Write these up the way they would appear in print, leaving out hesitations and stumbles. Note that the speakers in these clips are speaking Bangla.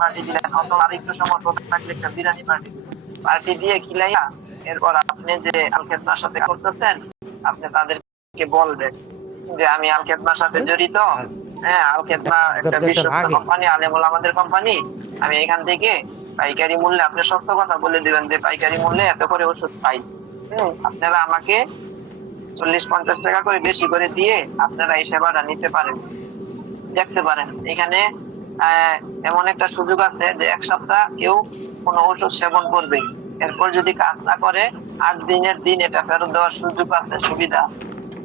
পার্টি দিলেন, অথবা আরেকটু সমর্থক থাকলে একটা বিরিয়ানি পার্টি পার্টি দিয়ে খিলাইয়া, এরপর আপনি যে আল খেদমার সাথে করতেছেন, আপনি তাদেরকে বলবেন যে আমি আল খেদমার সাথে জড়িত। হ্যাঁ, আল খেদমা একটা বিশ্বস্ত কোম্পানি, আলেমুল আমাদের কোম্পানি। আমি এখান থেকে পাইকারি মূল্যে, আপনি সত্য কথা বলে দিবেন যে পাইকারি মূল্যে এত করে ওষুধ পাই। আপনারা আমাকে 40-50 টাকা করে বেশি করে দিয়ে আপনারা এই সেবাটা নিতে পারেন, দেখতে পারেন। এখানে এমন একটা সুযোগ আছে যে 1 সপ্তাহ কেউ কোনো ওষুধ সেবন করবে, এরপর যদি কাজ না করে 8 দিনের দিন এটা ফেরত দেওয়ার সুযোগ আছে, সুবিধা আছে।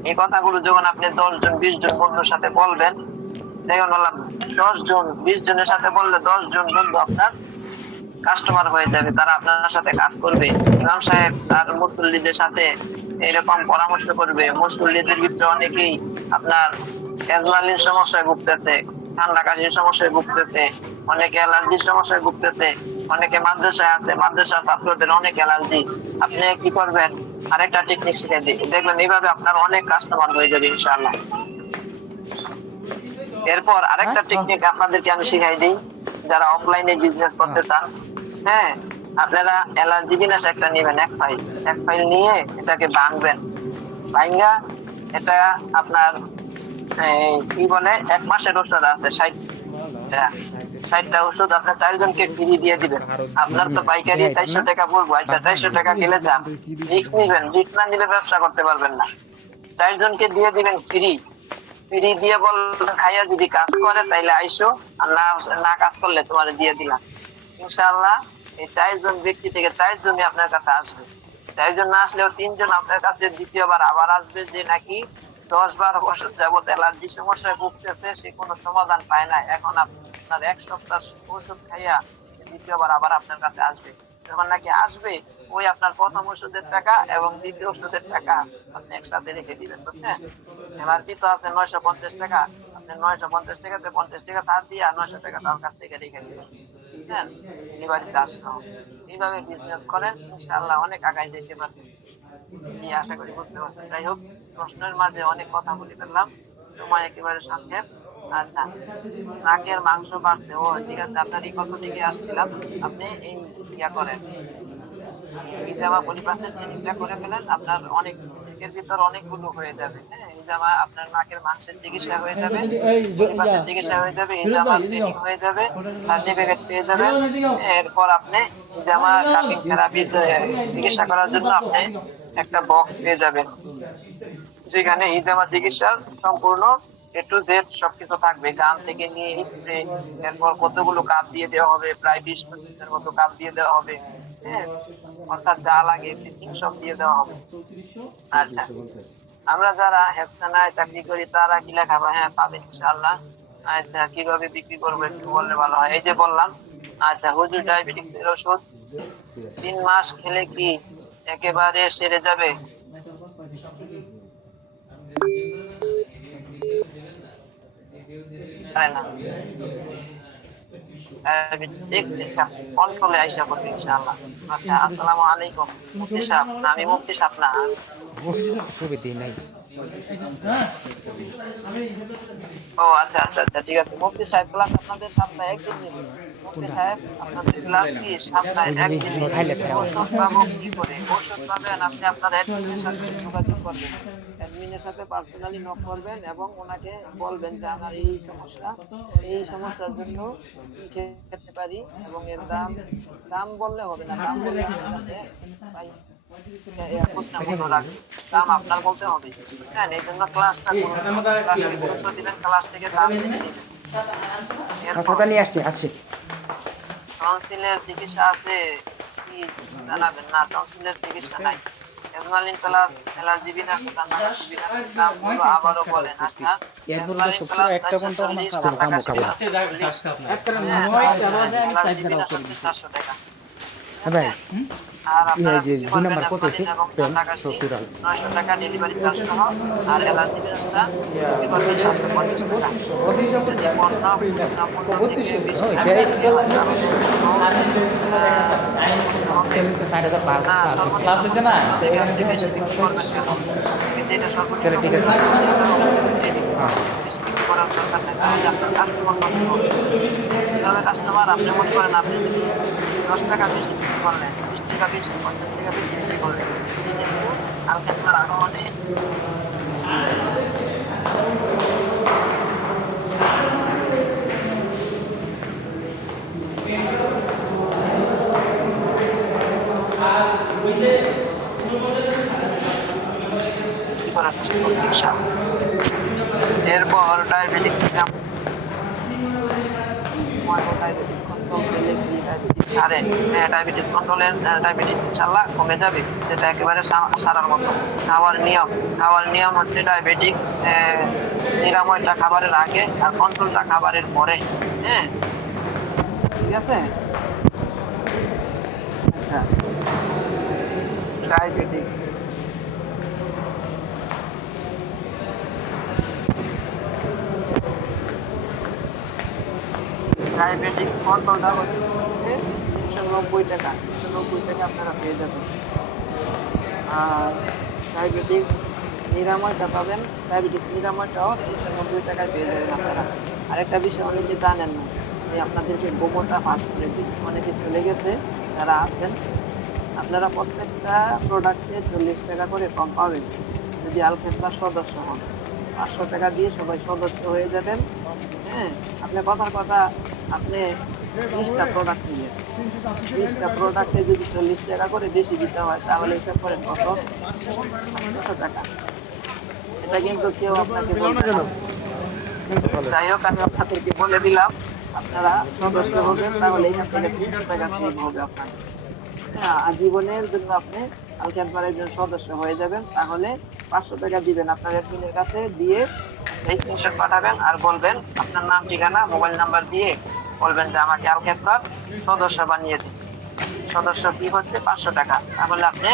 এই কথাগুলো যখন আপনি 10 জন 20 জন বন্ধুর সাথে বলবেন, দেখুন বললাম 10 জন 20 জনের সাথে বললে 10 জন বন্ধু আপনার কাস্টমার হয়ে যাবে, তারা আপনার সাথে কাজ করবে। ইমাম সাহেব তার মুসল্লিদের সাথে এরকম পরামর্শ করবে। মুসল্লিদের ভিতরে অনেকেই আপনার এজমালির সমস্যায় ভুগতেছে, ঠান্ডা কাশির সমস্যায় ভুগতেছে, অনেকে অ্যালার্জির সমস্যায় ভুগতেছে, অনেকে মাদ্রাসায় আছে, মাদ্রাসার ছাত্রদের অনেক অ্যালার্জি। আপনি কি করবেন, আরেকটা টেকনিক শিখে দিই, দেখবেন এইভাবে আপনার অনেক কাস্টমার হয়ে যাবে ইনশাআল্লাহ। এরপর আরেকটা টেকনিক আপনাদেরকে আমি শিখাই দিই, যারা অফলাইনে বিজনেস করতে চান। হ্যাঁ, আপনারা অ্যালার্জি বিনাশ একটা নেবেন, এক ফাইল নিয়ে এটাকে ভাঙবেন। ভাঙ্গা এটা আপনার কি বলে 1 মাসের ওষুধ আছে 60টা ওষুধ আপনার 4 জনকে ফ্রি দিয়ে দিবেন। আপনার তো পাইকারি 400 টাকা পড়বো, আচ্ছা 400 টাকা গেলে যান, রিস্ক নিবেন, রিস্ক না নিলে ব্যবসা করতে পারবেন না। 4 জনকে দিয়ে দিবেন ফ্রি, ফ্রি দিয়ে বলবেন খাইয়া যদি কাজ করে তাইলে আইসো, আর না না কাজ করলে তোমার দিয়ে দিলাম। ইনশাআল্লাহ এই 4 জন ব্যক্তি থেকে 4 জনই আপনার কাছে আসবে। 4 জন না আসলেও 3 জন আপনার কাছে দ্বিতীয়বার আবার আসবে, যে নাকি 10-12 বছর যাবত অ্যালার্জি সমস্যায় ভুগতেছে, সে কোনো সমাধান পায় না। এখন আপনার 1 সপ্তাহ ওষুধ খাইয়া দ্বিতীয়বার আবার আপনার কাছে আসবে। যখন নাকি আসবে, ওই আপনার প্রথম ওষুধের টাকা এবং দ্বিতীয় ওষুধের টাকা আপনি একসাথে রেখে দিবেন, বুঝছেন? এমআরপি তো আপনার 950 টাকা, আপনি 950 টাকাতে 50 টাকা ছাড় দিয়ে 900 টাকা তার কাছ থেকে রেখে দিবেন, বুঝছেন? এই বাড়িতে আসতে হবে। এইভাবে বিজনেস করেন, ইনশাআল্লাহ অনেক আগায় যেতে পারবেন। এই আশা করি বুঝতে পারছেন। যাই হোক, প্রশ্নের মাঝে অনেক কথা বলে ফেললাম, সময় একেবারে সংক্ষেপ। আচ্ছা, নাকের মাংস বাড়ছে, ও ঠিক আছে, আপনার এই কথা থেকে আসছিলাম। আপনি এই ইয়া করেন, ইজামা পরিপাকের ট্রেনিংটা করে ফেলেন, আপনার অনেক এর ভিতর অনেকগুলো হয়ে যাবে। হ্যাঁ, ইজামা আপনার নাকের মাংসের চিকিৎসা হয়ে যাবে, পরিপাকের চিকিৎসা হয়ে যাবে, ইজামা ট্রেনিং হয়ে যাবে, সার্টিফিকেট পেয়ে যাবেন। এরপর আপনি ইজামা কাটিং থেরাপি চিকিৎসা করার জন্য আপনি একটা বক্স পেয়ে যাবেন, যেখানে ইজামা চিকিৎসার সম্পূর্ণ A to Z সবকিছু থাকবে, গান থেকে নিয়ে স্প্রে, এরপর কতগুলো কাপ দিয়ে দেওয়া হবে, প্রায় 20-25-এর মতো কাপ দিয়ে দেওয়া হবে। হ্যাঁ, অর্থাৎ যা লাগে ফিটিং সব দিয়ে দেওয়া হবে। আচ্ছা, আমরা যারা হেফসানায় চাকরি করি তারা কি লেখাবো? হ্যাঁ, পাবেন ইনশাআল্লাহ। আচ্ছা, কিভাবে বিক্রি করবো একটু বললে ভালো হয়। এই যে বললাম, আচ্ছা, হুজুর ডায়াবেটিক্স এর ওষুধ 3 মাস খেলে কি একেবারে সেরে যাবে? তাই না, কন্ট্রোলে আইসা করবে ইনশাআল্লাহ। আচ্ছা, আসসালামু আলাইকুম মুফতি সাহেব। না, আমি মুফতি সাহেব না। ও আচ্ছা আচ্ছা আচ্ছা, ঠিক আছে। মুফতি সাহেব ক্লাস আপনাদের সপ্তাহে একদিন নেবে। মুফতি সাহেব আপনাদের ক্লাস কি সপ্তাহে একদিন নেবে? ওষুধ পাবো কি করে? ওষুধ পাবেন আপনি আপনার অ্যাডমিনের সাথে যোগাযোগ করবেন, অ্যাডমিনের সাথে পার্সোনালি নক করবেন এবং ওনাকে বলবেন যে আমার এই সমস্যা, এই সমস্যার জন্য কি খেতে পারি, এবং এর দাম, দাম বললে হবে না, দাম বললে আপনার কাছে ভাই দাম আপনার বলতে হবে। হ্যাঁ, এই জন্য ক্লাসটা গুরুত্ব দিবেন, ক্লাস থেকে দাম জেনে নেবেন। টনসিলের চিকিৎসা আছে কি জানাবেন? না, টনসিলের চিকিৎসা নাই। এজমালিন প্লাস অ্যালার্জি বিনাশ দামগুলো আবারও বলেন। আচ্ছা, এজমালিন প্লাস 440 টাকা। আর আপনারা 900 টাকা ডেলিভারি চার্জ সহ, আর অ্যালার্জি বিনাশটা করবেন 750 টাকা। যদি পণ্য যেটা সর্বোচ্চ করার দরকার নেই, তাহলে আপনার কাস্টমার নষ্ট হবে। তবে কাস্টমার আপনি মনে করেন আপনি যদি 10 টাকা বেশি বিক্রি করলেন, 20 টাকা বেশি, 50 টাকা বেশি বিক্রি করলেন, তিনি কিন্তু কালকে আপনার আরো অনেক বিক্রি করার চেষ্টা করবেন ইনশাআল্লাহ। এরপর ডায়াবেটিক ডায়াবেটিস কন্ট্রোলের ডায়াবেটিস ইনশাআল্লাহ কমে যাবে, যেটা একেবারে সারার মতো। খাওয়ার নিয়ম হচ্ছে ডায়াবেটিস নিরাময়টা খাবারের আগে আর কন্ট্রোলটা খাবারের পরে। হ্যাঁ, ঠিক আছে। আচ্ছা, ডায়াবেটিস ডায়াবেটিক কন্ট্রোলটা হচ্ছে 390 টাকা, 390 টাকা আপনারা পেয়ে যাবেন। আর ডায়াবেটিক নিরাময়টা পাবেন, ডায়াবেটিস নিরাময়টাও 390 টাকায় পেয়ে যাবেন আপনারা। আরেকটা বিষয় অনেকে জানেন না, আমি আপনাদেরকে গোবরটা ফাঁস করে দিই। অনেকে চলে গেছে যারা আছেন, আপনারা প্রত্যেকটা প্রোডাক্টে 40 টাকা করে কম পাবেন যদি আলফেটবার সদস্য হন। 500 টাকা দিয়ে সবাই সদস্য হয়ে যাবেন। হ্যাঁ, আপনার কথার কথা, আপনি 20টা প্রোডাক্ট নিলেন, 20টা প্রোডাক্টে যদি 40 টাকা করে বেশি দিতে হয়, তাহলে হিসাব করেন কত, 500 টাকা। এটা কিন্তু কেউ আপনাকে বলবে না। যাই হোক, আমি আপনাদেরকে বলে দিলাম, আপনারা সদস্য হবেন, তাহলে এখান থেকে 300 টাকা সেভ হবে আপনার। হ্যাঁ, আজীবনের জন্য আপনি আলকানবারের জন্য সদস্য হয়ে যাবেন। তাহলে 500 টাকা দিবেন আপনার অ্যাডমিনের কাছে, দিয়ে স্ক্রিনশট পাঠাবেন আর বলবেন আপনার নাম, ঠিকানা, মোবাইল নাম্বার দিয়ে বলবেন যে আমাকে আলকানবার সদস্য বানিয়ে দিন। সদস্য ফি হচ্ছে 500 টাকা। তাহলে আপনি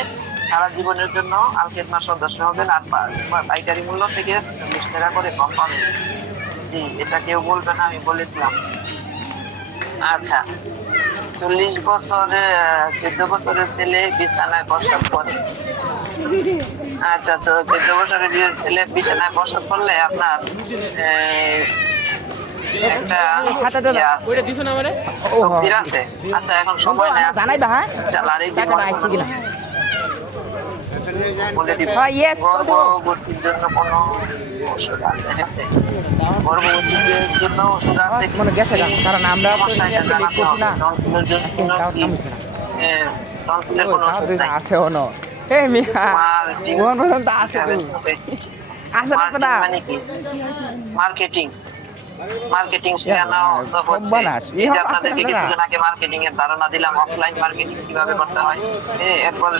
সারা জীবনের জন্য আলকানবার সদস্য হবেন আর পাইকারি মূল্য থেকে 40 টাকা করে কম পাবেন। জি, এটা কেউ বলবে না, আমি বলে দিলাম। আচ্ছা, 14 বছরের ছেলে বিছানায় প্রস্রাব করে। আচ্ছা, 14 বছরের ছেলে বিছানায় প্রস্রাব করলে আপনার একটা আছে। আচ্ছা, এখন সময় নেই, জানাইবা। হ্যাঁ, টাকাটা আইছে কিনা বলে দিব। গর্ভবতীর জন্য কোনো ওষুধ আছে? গর্ভবতীর জন্য ওষুধ আছে মনে গেছে, কারণ আমরা আছে অন আছে মার্কেটিং শেখানো হচ্ছে। আপনাদেরকে কিছুদিন আগে মার্কেটিং এর ধারণা দিলাম, অফলাইন মার্কেটিং কিভাবে করতে হয়। এরপর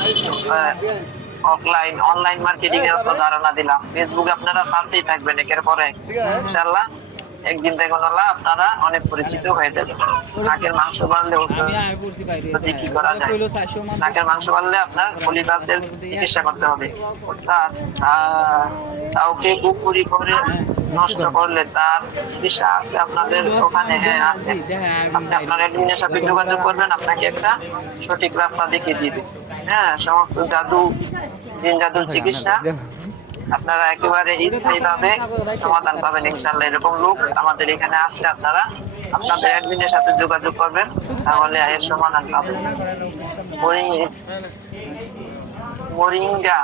অনলাইন মার্কেটিং এর ধারণা দিলাম। ফেসবুকে আপনারা ছাড়তেই থাকবেন একের পরে, ইনশাআল্লাহ একদিন দেখুন আপনারা অনেক পরিচিত হয়ে যাবেন। নাকের মাংস বাড়লে কি করা যায়? নাকের মাংস বাড়লে আপনার পলিপাসের চিকিৎসা করতে হবে। কাউকে কুকুরি করে নষ্ট করলে তার চিকিৎসা আছে আপনাদের ওখানে। হ্যাঁ, আছে। আপনি আপনার অ্যাডমিনের সাথে যোগাযোগ করবেন, আপনাকে একটা সঠিক রাস্তা দেখিয়ে দিবে। হ্যাঁ, সমস্ত জিন জাদুর চিকিৎসা আপনারা একেবারে স্থায়ীভাবে সমাধান পাবেন ইনশাআল্লাহ। এরকম লোক আমাদের এখানে আসছে, আপনারা আপনাদের অ্যাডমিনের সাথে যোগাযোগ করবেন, তাহলে এর সমাধান পাবেন। মোরিঙ্গা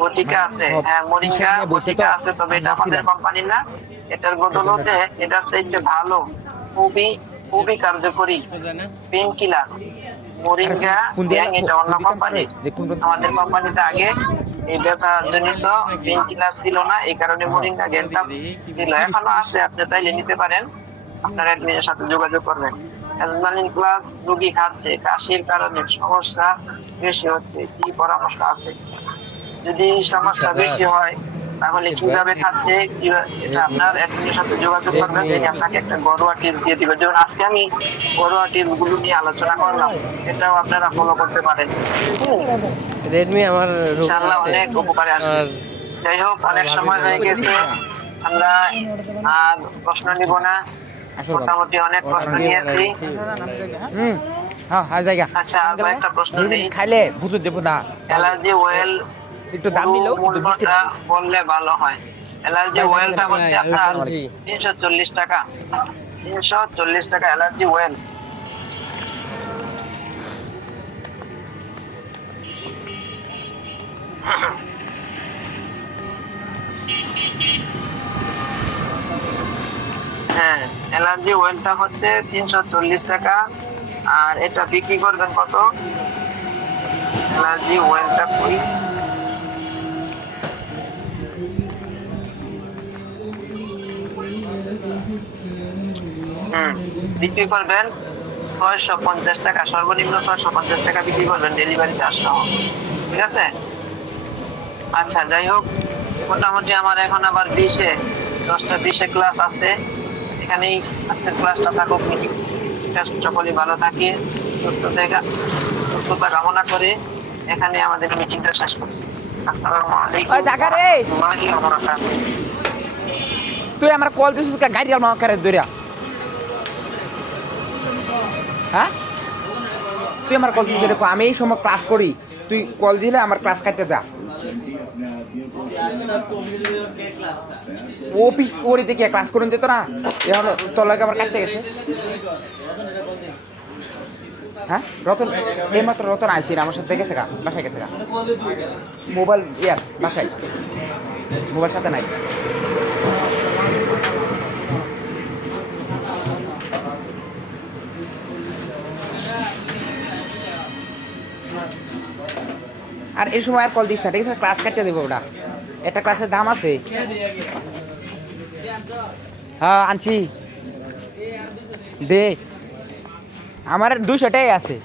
বটিকা আছে। হ্যাঁ, মোরিঙ্গা বটিকা আছে, তবে এটা আমাদের কোম্পানির না। এটার বদলতে এটার চাইতে ভালো, খুবই কার্যকরী পেন কিলার মোরিঙ্গা গ্যাং, এটা অন্য কোম্পানি। আমাদের কোম্পানিতে আগে এই ব্যথা জনিত পেন কিলার ছিল না, এই কারণে মোরিঙ্গা গ্যাংটা ছিল। এখনো আছে, আপনি চাইলে নিতে পারেন, আপনার অ্যাডমিনের সাথে যোগাযোগ করবেন। অ্যাজমালিন প্লাস রোগী খাচ্ছে, কাশির কারণে সমস্যা বেশি হচ্ছে, কি পরামর্শ আছে? যদি সমস্যা বেশি হয় তাহলে কিভাবে খাচ্ছে, এটা আপনার অ্যাডমিনের সাথে যোগাযোগ করবেন। তিনি আপনাকে একটা ঘরোয়া টিপস দিয়ে দিবেন। যেমন আজকে আমি ঘরোয়া টিপস গুলো নিয়ে আলোচনা করলাম, এটাও আপনারা ফলো করতে পারেন। রেডমি আমার ইনশাআল্লাহ অনেক উপকারে আসবে। যাই হোক, অনেক সময় হয়ে গেছে, আমরা আর প্রশ্ন নিব না। মোটামুটি অনেক প্রশ্ন নিয়েছি। আচ্ছা, আর একটা প্রশ্ন খাইলে ভুতু দেব না। অ্যালার্জি ওয়েল একটু দাম নিলেও বললে ভালো হয়। অ্যালার্জি ওয়েলটা হচ্ছে আপনার 340 টাকা। 340 টাকা অ্যালার্জি ওয়েল। হ্যাঁ, অ্যালার্জি ওয়েলটা হচ্ছে 340 টাকা। আর এটা বিক্রি করবেন কত? অ্যালার্জি ওয়েলটা কই? বিক্রি করবেন 650 টাকা, সর্বনিম্ন 650 টাকা বিক্রি করবেন, ডেলিভারি চার্জ সহ। ঠিক আছে? আচ্ছা, যাই হোক, মোটামুটি আমার এখন আবার 10টা 20 ক্লাস আছে। এখানেই আজকের ক্লাসটা থাকুক। সকলে ভালো থাকে, সুস্থতা কামনা করে এখানে আমাদের মিটিংটা শেষ করছি। আসসালামু আলাইকুম ওই দেখা রে। ওয়া রাহমাতুল্লাহি ওয়া বারাকাতুহু। তুই আমার কল দিছিস গাড়ি আল মামা করে দইরা হ্যাঁ তুই আমার কল দিছিস এরকম আমি এই সময় ক্লাস করি তুই কল দিলে আমার ক্লাস কাটতে যা অফিস করি থেকে ক্লাস করুন যেত না এখন তোর লাগে আমার কাটতে গেছে হ্যাঁ রতন এইমাত্র রতন আইসি আমার সাথে গেছে গা বাসায় গেছে গা মোবাইল বাসায় মোবাইল সাথে নাই আর এই সময় আর কল দিস না ঠিক আছে ক্লাস কাটতে দেবো ওটা একটা ক্লাসের দাম আছে হ্যাঁ আনছি দে আমার 200টাই আছে